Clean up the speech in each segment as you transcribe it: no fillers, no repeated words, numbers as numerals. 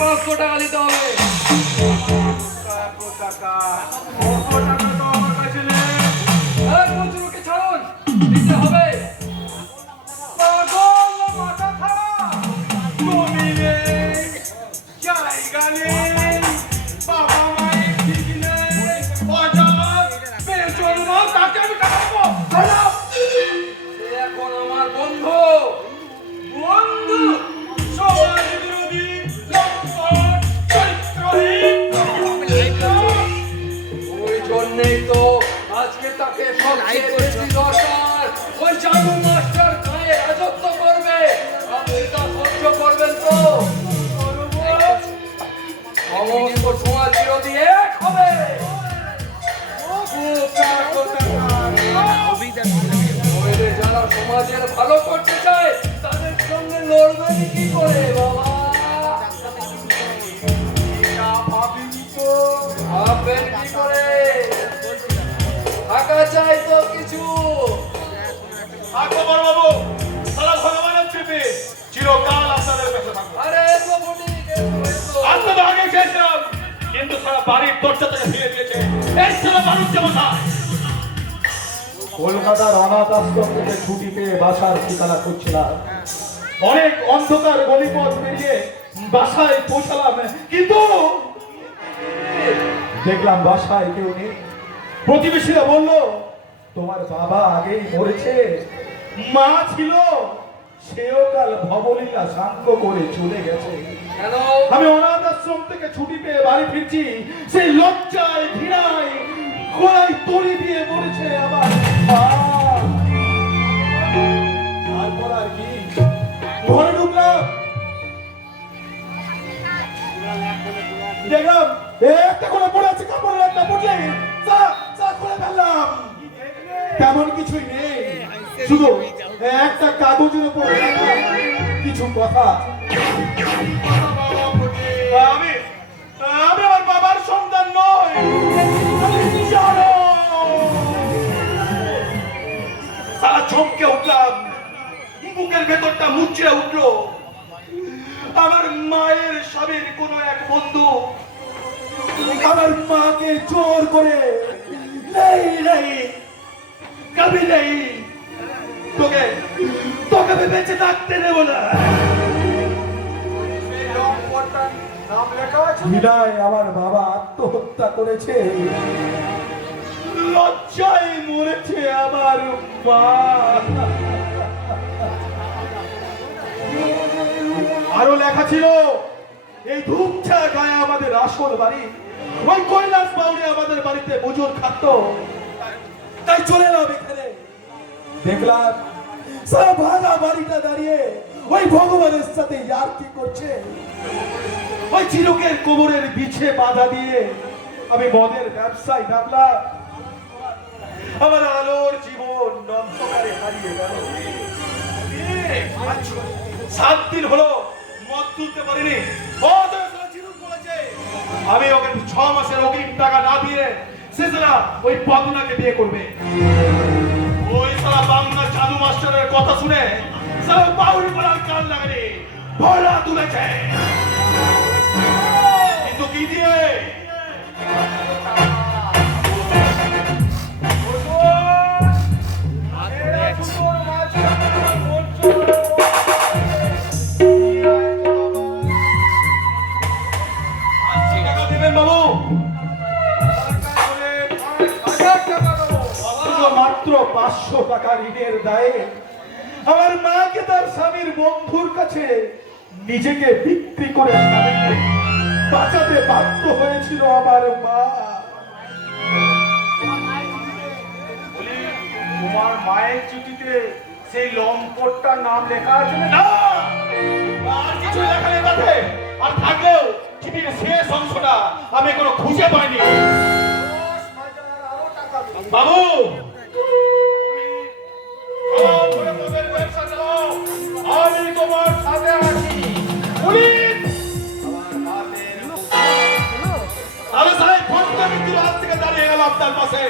500 টাকা দিতে হবে। 500 টাকা? 500 টাকা তো আমার কাছে নেই। মজুরকে ছাড়ুন, দিতে হবে। পাগল না মাথা খারাপ? জমি নেই, জায়গা নেই, বাবা মায়ের ঠিক নেই, অজাত পেছন মা, তাকে আমি টাকা দেবো? খারাপ। সে এখন আমার বন্ধু। বন্ধু? সমাজ বিরোধী, লম্পট, চরিত্রহীন। ওই জন্যই তো আজকে তাকে সবচেয়ে বেশি দরকার। ওই চালু মাস্টার গায়ে রাজত্ব করবে, আপনি তা সহ্য করবেন তো? সমস্ত সমাজ বিরোধী এক হবে। নইলে যারা সমাজের ভালো করতে চায় তাদের সঙ্গে লড়বেন কি করে বাবা? ভাববেন কি করে? টাকা চাই তো কিছু। আকবর বাবু, সারা ভগবানের কৃপে চিরকাল আপনাদের কাছে থাকবো। আরে এসো ফটিক, এসো। আপনাদের আগে চেয়েছিলাম, কিন্তু সারা বাড়ির দরজা থেকে ফিরে দিয়েছে। এই সারা মানুষ যেমন কলকাতার অনাথ আশ্রম থেকে ছুটি পেয়ে বাসার ঠিকানা খুঁজছিলাম। অনেক অন্ধকার গলিপথ পেরিয়ে বাসায় পৌঁছালাম, কিন্তু দেখলাম বাসায় কেউ নেই। প্রতিবেশীরা বলল তোমার বাবা আগেই মরেছে, মা ছিল সেও কাল ভবলীলা শান্ত করে চলে গেছে। কেন? আমি অনাথ আশ্রম থেকে ছুটি পেয়ে বাড়ি ফিরছি, সেই লজ্জায় ঘৃণায় গলায় তড়ি দিয়ে মরেছে আমার মা। তারপর আর কি, ঘরে ঢুকলাম, দেখলাম একটা করে পড়ে আছে, কাপড়ের একটা পড়লে চা করে ফেললাম। তেমন কিছুই নেই, শুধু একটা কাগজের উপর কিছু কথা। আমি আমি আমার বাবার সন্তান নই। জানো, সারা চমকে উঠলাম, বুকের ভেতরটা মুচড়ে উঠলো। আমার মায়ের স্বামীর কোন এক বন্ধু আমার মাকে জোর করে নেই নেই কবি নেই, তোকে তোকে আমি বেঁচে থাকতে দেবো না। বিদায় আমার বাবা আত্মহত্যা করেছে, লজ্জায় মরেছে আমার মা। আরো লেখা ছিল, এই ধূপছা গায়ে আমাদের আসল বাড়ি, ওই কৈলাস বাউরি আমাদের বাড়িতে মজুর খাটতো। তাই চলে এলাম এখানে। দেখলাম সারা ভাঙা বাড়িটা দাঁড়িয়ে ওই ভগবানের সাথে ইয়ার কি করছে। ওই চিরকের কোমরের বিছে বাধা দিয়ে আমি মদের ব্যবসায় নামলাম। আমার আলোর জীবন অন্ধকারে হারিয়ে গেল। 7 দিন হলো মদ তুলতে পারিনি। আমি ওকে 6 মাসের অগ্রিম টাকা না দিয়ে সেজরা ওই পদ্মনাকে বিয়ে করবে। ওই সারা বাংলা জাদু মাস্টারের কথা শুনে সারা বাউরি পাড়ার কান লাগানি ভরা তুলেছে, কিন্তু কি দিয়ে? মাত্র 500 টাকা ঋণের দায়ে আমার মাকে তার স্বামীর বন্ধুর কাছে নিজেকে বিক্রি করে স্বামীকে বাঁচাতে বাধ্য হয়েছিল আমার মা। তোমার মায়ের চিঠিতে সেই লম্পটটার নাম লেখা আছে না? আর কিছু লেখা নেই তাতে, আর থাকলেও চিঠির শেষ অংশটা আমি কোনো খুঁজে পাইনি। বাবু, আমি তোমার সাথে আছি। পুলিশ তাহলে সাহেব কিন্তু রাত থেকে দাঁড়িয়ে গেল আপনার পাশে।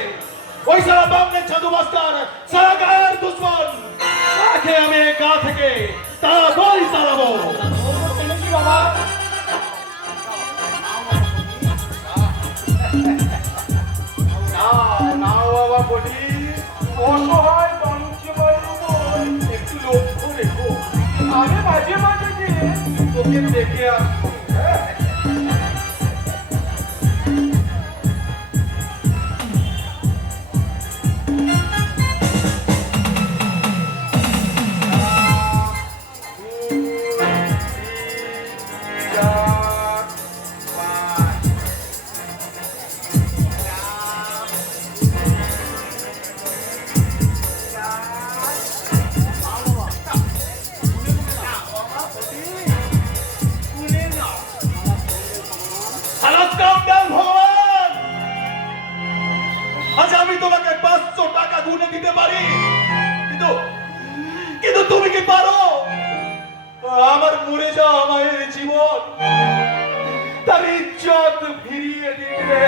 ওই সারা বাংলার জাদু মাস্টার, সারা গায়ের দুশ্মন, তাকে আমি গা থেকে তাড়াবো। মাঝে মাঝে দিয়ে তোকে দেখে আসবো। ভগবান, আজ আমি তোমাকে 500 টাকা গুনে দিতে পারি, কিন্তু কিন্তু তুমি কি পারো আমার মরে যাওয়া মায়ের জীবন, তার ইজ্জত ফিরিয়ে দিতে?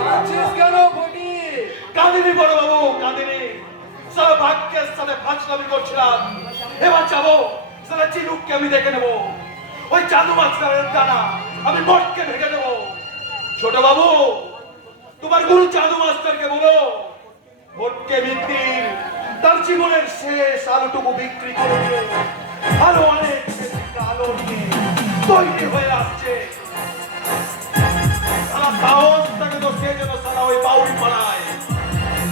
কাঁদছিস কেন বটি? কাঁদিনি বড় বাবু, কাঁদিনি। সারা ভাগ্যের সাথে ফাঁসলামি করছিলাম, এবার যাবো সারা চিনুককে আমি দেখে নেবো, ওই চাঁদু মাস্টারের ডানা আমি মটকে ভেঙে দেবো। ছোট বাবু, তোমার গুরু চাঁদু মাস্টারকে বলো ভোটকে বিক্রির তার জীবনের শেষ আলোটুকু বিক্রি করে দিয়ে আরো অনেক বেশি আলো নিয়ে তৈরি হয়ে আসছে। সারা সাহস থাকে তো সে যেন সারা ওই বাউল পাড়ায়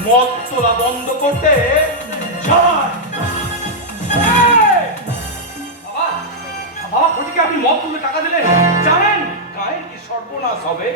মদ তোলা বন্ধ করতে যায়। বাবা বাবা ফটিকে আপনি মদ তুলে টাকা দিলেন, জানেন গায়ের কি সর্বনাশ হবে?